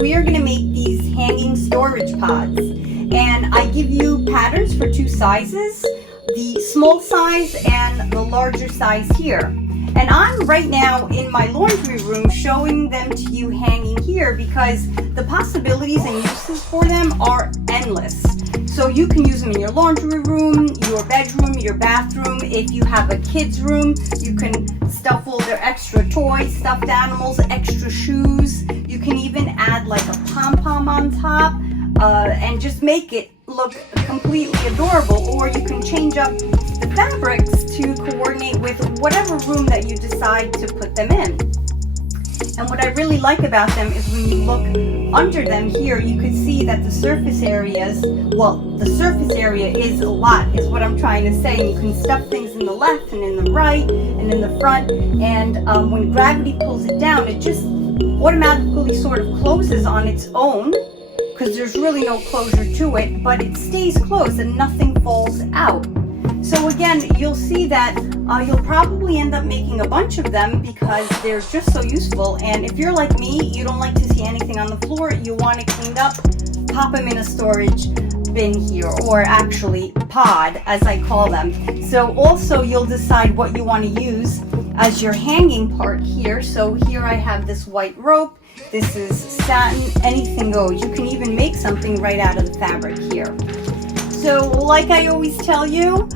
we are going to make these hanging storage pods. And I give you patterns for two sizes, the small size and the larger size here. And I'm right now in my laundry room showing them to you hanging here because the possibilities and uses for them are endless. So you can use them in your laundry room, your bedroom, your bathroom. If you have a kid's room, you can stuff all their extra toys, stuffed animals, extra shoes. You can even add like a pom-pom on top and just make it look completely adorable. Or you can change up the fabrics to coordinate with whatever room that you decide to put them in. And what I really like about them is when you look under them here, you can see that the surface areas, well, the surface area is a lot, is what I'm trying to say. You can stuff things in the left and in the right and in the front. And when gravity pulls it down, it just automatically sort of closes on its own because there's really no closure to it, but it stays closed and nothing falls out. So again, you'll see that you'll probably end up making a bunch of them because they're just so useful. And if you're like me, you don't like to see anything on the floor, you want it cleaned up, pop them in a storage bin here, or actually pod as I call them. So also you'll decide what you want to use as your hanging part here. So here I have this white rope. This is satin, anything goes. You can even make something right out of the fabric here. So like I always tell you,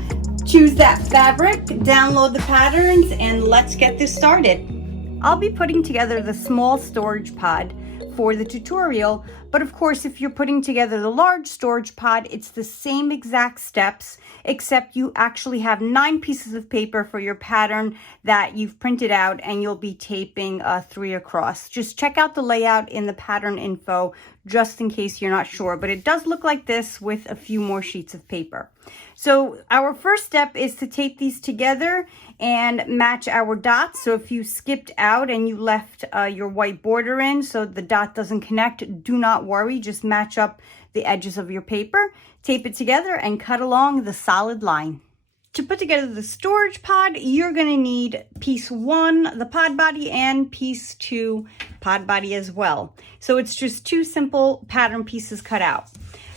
choose that fabric, download the patterns, and let's get this started. I'll be putting together the small storage pod for the tutorial, but of course if you're putting together the large storage pod, it's the same exact steps, except you actually have 9 pieces of paper for your pattern that you've printed out, and you'll be taping 3 across. Just check out the layout in the pattern info just in case you're not sure, but it does look like this with a few more sheets of paper. So our first step is to tape these together and match our dots. So if you skipped out and you left your white border in so the dot doesn't connect, do not worry, just match up the edges of your paper, tape it together, and cut along the solid line. To put together the storage pod, you're going to need piece 1, the pod body, and piece 2, pod body as well. So it's just 2 simple pattern pieces cut out.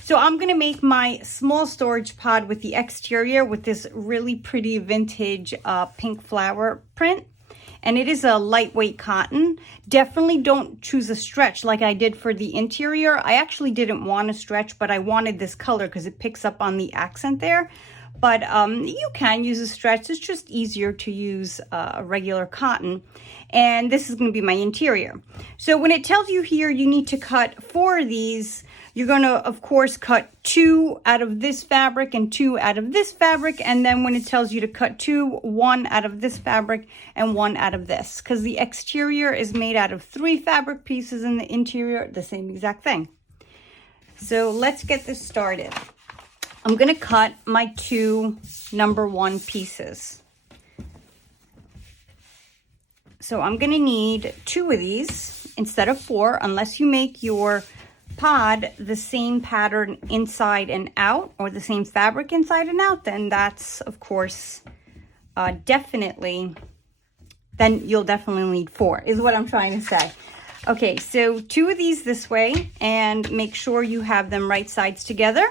So I'm going to make my small storage pod with the exterior with this really pretty vintage pink flower print. And it is a lightweight cotton. Definitely don't choose a stretch like I did for the interior. I actually didn't want a stretch, but I wanted this color because it picks up on the accent there. But you can use a stretch. It's just easier to use a regular cotton. And this is going to be my interior. So when it tells you here you need to cut 4 of these, you're going to, of course, cut 2 out of this fabric and 2 out of this fabric. And then when it tells you to cut 2, 1 out of this fabric and 1 out of this. Because the exterior is made out of 3 fabric pieces and the interior, the same exact thing. So let's get this started. I'm going to cut my 2 number 1 pieces. So I'm going to need 2 of these instead of 4, unless you make your pod the same pattern inside and out, or the same fabric inside and out, then that's of course then you'll definitely need 4 is what I'm trying to say. Okay, so 2 of these this way, and make sure you have them right sides together.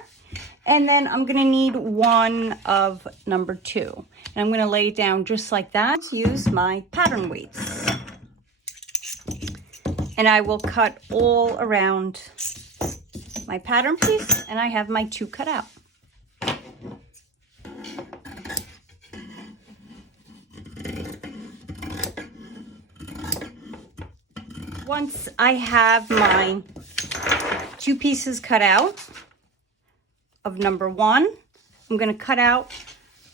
And then I'm going to need 1 of number 2, and I'm going to lay it down just like that. Use my pattern weights, and I will cut all around my pattern piece, and I have my 2 cut out. Once I have my 2 pieces cut out of number 1, I'm going to cut out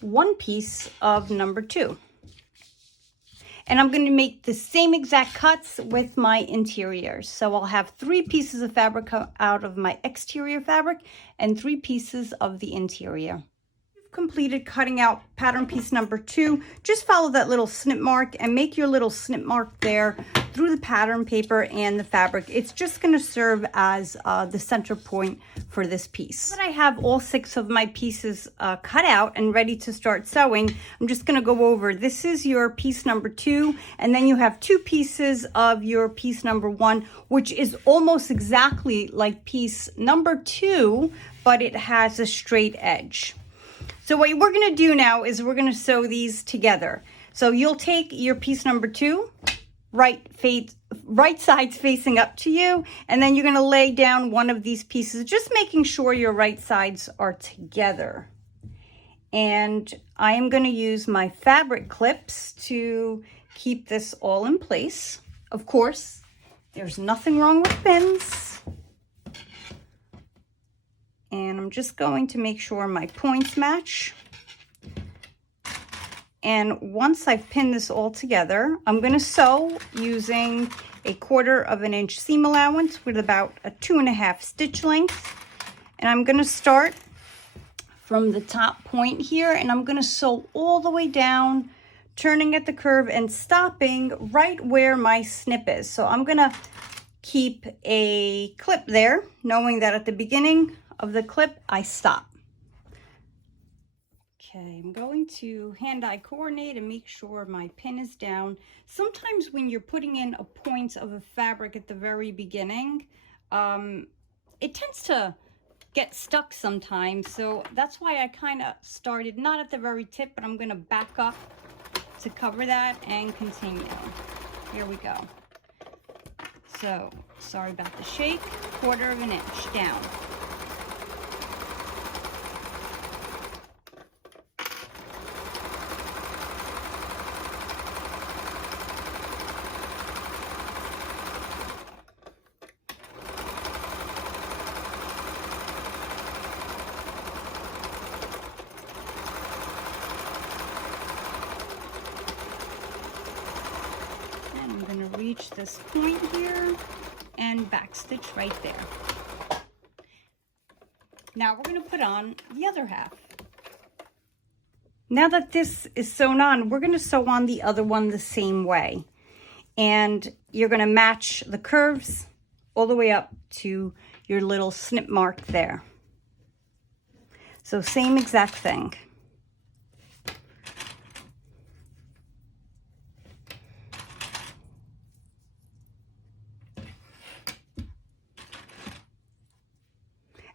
1 piece of number 2. And I'm going to make the same exact cuts with my interiors. So I'll have 3 pieces of fabric out of my exterior fabric and 3 pieces of the interior. completed cutting out pattern piece number 2, just follow that little snip mark and make your little snip mark there through the pattern paper and the fabric. It's just going to serve as the center point for this piece. Now that I have all 6 of my pieces cut out and ready to start sewing, I'm just going to go over, this is your piece number 2, and then you have 2 pieces of your piece number 1, which is almost exactly like piece number 2, but it has a straight edge. So what we're going to do now is we're going to sew these together. So you'll take your piece number 2, right sides facing up to you, and then you're going to lay down one of these pieces, just making sure your right sides are together. And I am going to use my fabric clips to keep this all in place. Of course, there's nothing wrong with pins. And I'm just going to make sure my points match. And once I've pinned this all together, I'm going to sew using a 1/4 inch seam allowance with about a 2.5 stitch length. And I'm going to start from the top point here, and I'm going to sew all the way down, turning at the curve and stopping right where my snip is. So I'm going to keep a clip there, knowing that at the beginning of the clip, I stop. Okay, I'm going to hand-eye coordinate and make sure my pin is down. Sometimes when you're putting in a point of a fabric at the very beginning, it tends to get stuck sometimes. So that's why I kind of started not at the very tip, but I'm going to back up to cover that and continue. Here we go. So, sorry about the shake, 1/4 inch down. Reach this point here and backstitch right there. Now we're going to put on the other half. Now that this is sewn on, we're going to sew on the other one the same way. And you're going to match the curves all the way up to your little snip mark there. So same exact thing.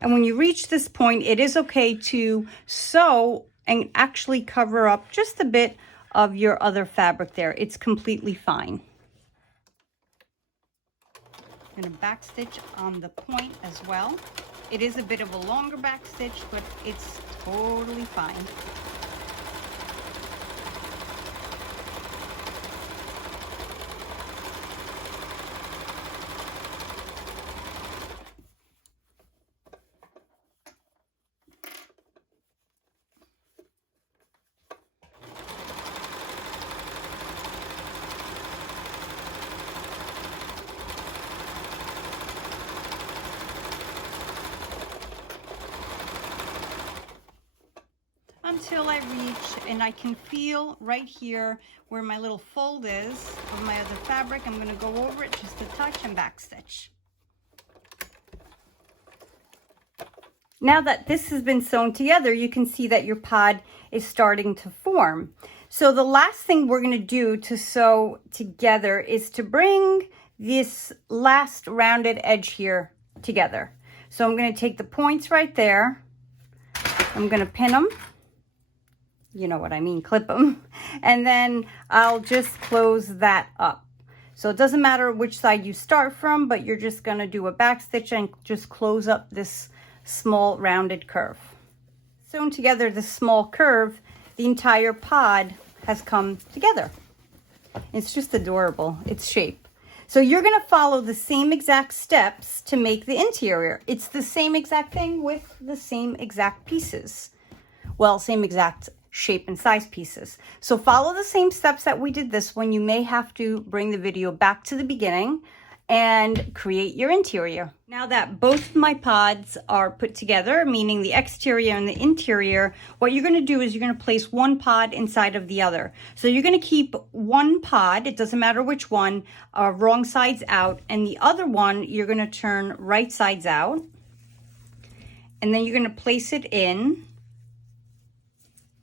And when you reach this point, it is okay to sew and actually cover up just a bit of your other fabric there. It's completely fine. I'm going to backstitch on the point as well. It is a bit of a longer backstitch, but it's totally fine. Until I reach, and I can feel right here where my little fold is of my other fabric. I'm going to go over it just a touch and backstitch. Now that this has been sewn together, you can see that your pod is starting to form. So the last thing we're going to do to sew together is to bring this last rounded edge here together. So I'm going to take the points right there. I'm going to pin them. You know what I mean, clip them. And then I'll just close that up. So it doesn't matter which side you start from, but you're just going to do a back stitch and just close up this small rounded curve. Sewn together this small curve, the entire pod has come together. It's just adorable, its shape. So you're going to follow the same exact steps to make the interior. It's the same exact thing with the same exact pieces. Well, same exact shape and size pieces. So follow the same steps that we did this one. You may have to bring the video back to the beginning and create your interior. Now that both of my pods are put together, meaning the exterior and the interior, what you're going to do is you're going to place one pod inside of the other. So you're going to keep one pod, it doesn't matter which one, wrong sides out, and the other one you're going to turn right sides out. And then you're going to place it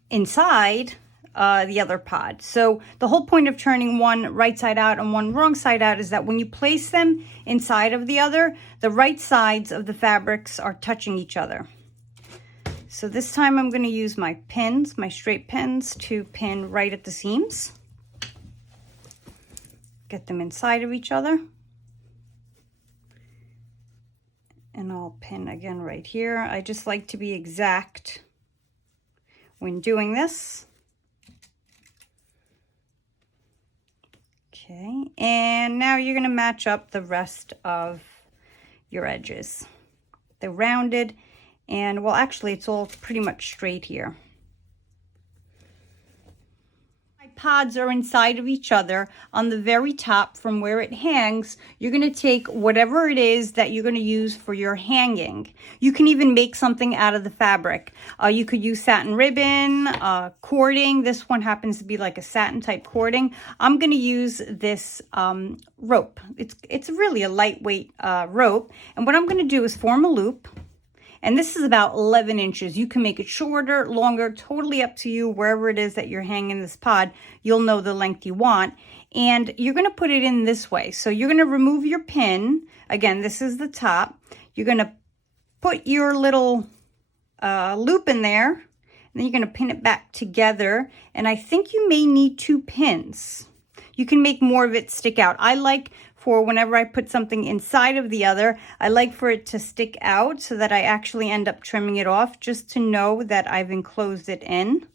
inside the other pod. So the whole point of turning one right side out and one wrong side out is that when you place them inside of the other, the right sides of the fabrics are touching each other. So this time I'm going to use my pins, my straight pins, to pin right at the seams. Get them inside of each other. And I'll pin again right here. I just like to be exact when doing this. Okay, and now you're going to match up the rest of your edges. They're rounded, and well, actually it's all pretty much straight here. My pods are inside of each other. On the very top from where it hangs, you're going to take whatever it is that you're going to use for your hanging. You can even make something out of the fabric. You could use satin ribbon, cording. This one happens to be like a satin type cording. I'm going to use this rope. It's really a lightweight rope. And what I'm going to do is form a loop. And this is about 11 inches. You can make it shorter, longer, totally up to you. Wherever it is that you're hanging this pod, you'll know the length you want. And you're going to put it in this way. So you're going to remove your pin. Again, this is the top. You're going to put your little loop in there. And then you're going to pin it back together. And I think you may need 2 pins. You can make more of it stick out. I like for whenever I put something inside of the other, I like for it to stick out so that I actually end up trimming it off just to know that I've enclosed it in.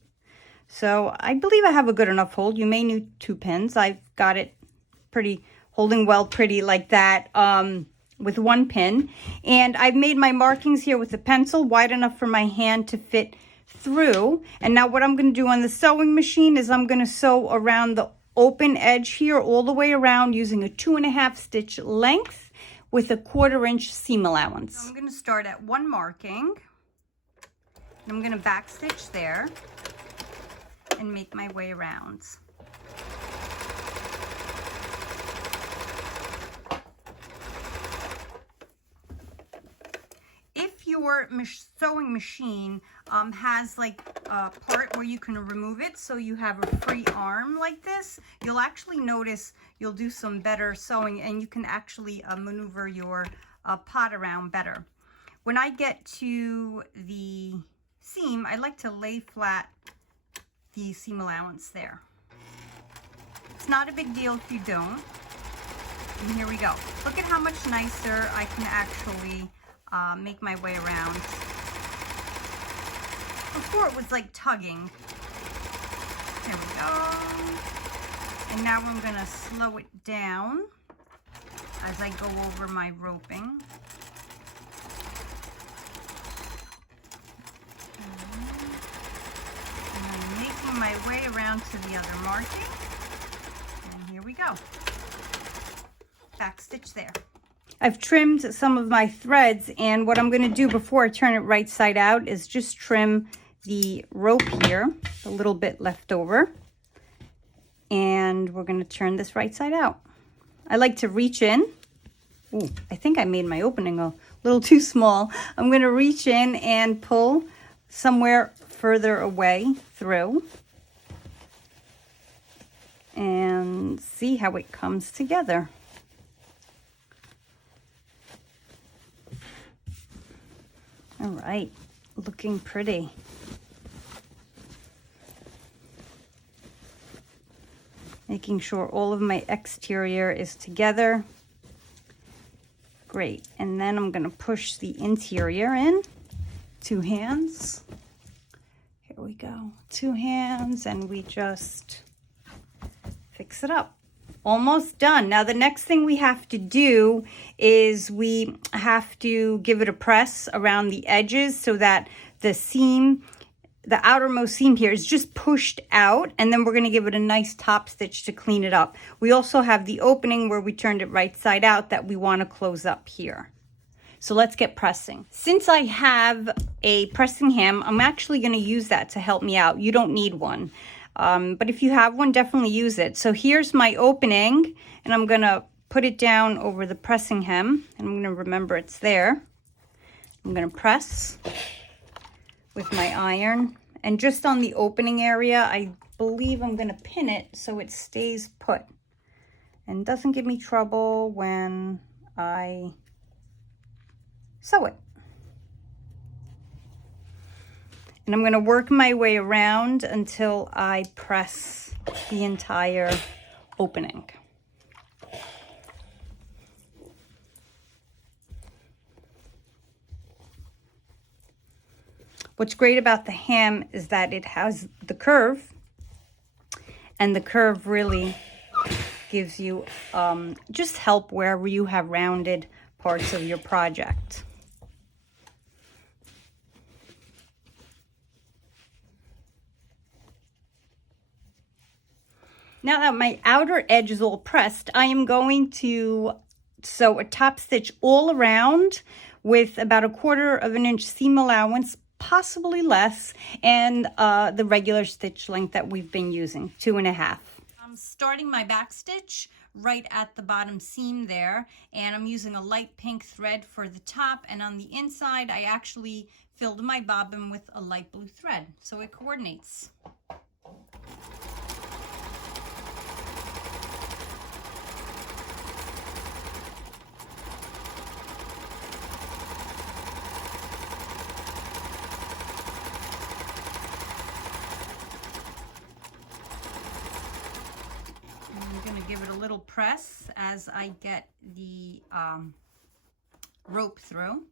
So I believe I have a good enough hold. You may need 2 pins. I've got it holding well pretty like that with 1 pin. And I've made my markings here with a pencil wide enough for my hand to fit through. And now what I'm going to do on the sewing machine is I'm going to sew around the open edge here all the way around using a 2.5 stitch length with a 1/4 inch seam allowance. So I'm going to start at 1 marking. And I'm going to back stitch there and make my way around. If your sewing machine has like a part where you can remove it so you have a free arm like this, you'll actually notice you'll do some better sewing and you can actually maneuver your pot around better. When I get to the seam, I like to lay flat the seam allowance there. It's not a big deal if you don't. And here we go. Look at how much nicer I can actually make my way around. Before it was like tugging. There we go. And now I'm going to slow it down as I go over my roping. And I'm making my way around to the other marking. And here we go. Back stitch there. I've trimmed some of my threads, and what I'm going to do before I turn it right side out is just trim the rope here, a little bit left over, and we're going to turn this right side out. I like to reach in. Ooh, I think I made my opening a little too small. I'm going to reach in and pull somewhere further away through and see how it comes together. All right, looking pretty. Making sure all of my exterior is together. Great, and then I'm gonna push the interior in. 2 hands. Here we go, 2 hands, and we just fix it up. Almost done. Now the next thing we have to do is we have to give it a press around the edges so that the seam the outermost seam here is just pushed out, and then we're going to give it a nice top stitch to clean it up. We also have the opening where we turned it right side out that we want to close up here. So let's get pressing. Since I have a pressing ham, I'm actually going to use that to help me out. You don't need one, but if you have one, definitely use it. So here's my opening, and I'm going to put it down over the pressing hem, and I'm going to remember it's there. I'm going to press with my iron, and just on the opening area, I believe I'm going to pin it so it stays put and doesn't give me trouble when I sew it. And I'm going to work my way around until I press the entire opening. What's great about the ham is that it has the curve, and the curve really gives you just help wherever you have rounded parts of your project. Now that my outer edge is all pressed, I am going to sew a top stitch all around with about 1/4 inch seam allowance, possibly less, and the regular stitch length that we've been using, 2.5. I'm starting my back stitch right at the bottom seam there, and I'm using a light pink thread for the top, and on the inside I actually filled my bobbin with a light blue thread so it coordinates. Give it a little press as I get the rope through.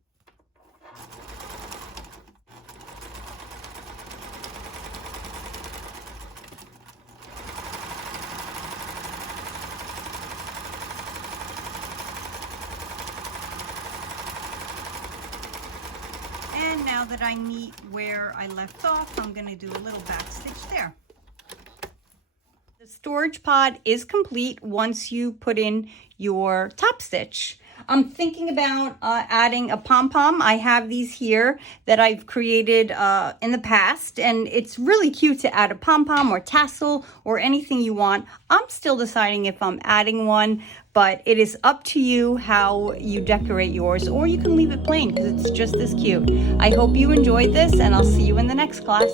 And now that I meet where I left off, I'm going to do a little back stitch there. The storage pod is complete once you put in your top stitch. I'm thinking about adding a pom-pom. I have these here that I've created in the past, and it's really cute to add a pom-pom or tassel or anything you want. I'm still deciding if I'm adding one, but it is up to you how you decorate yours, or you can leave it plain because it's just as cute. I hope you enjoyed this, and I'll see you in the next class.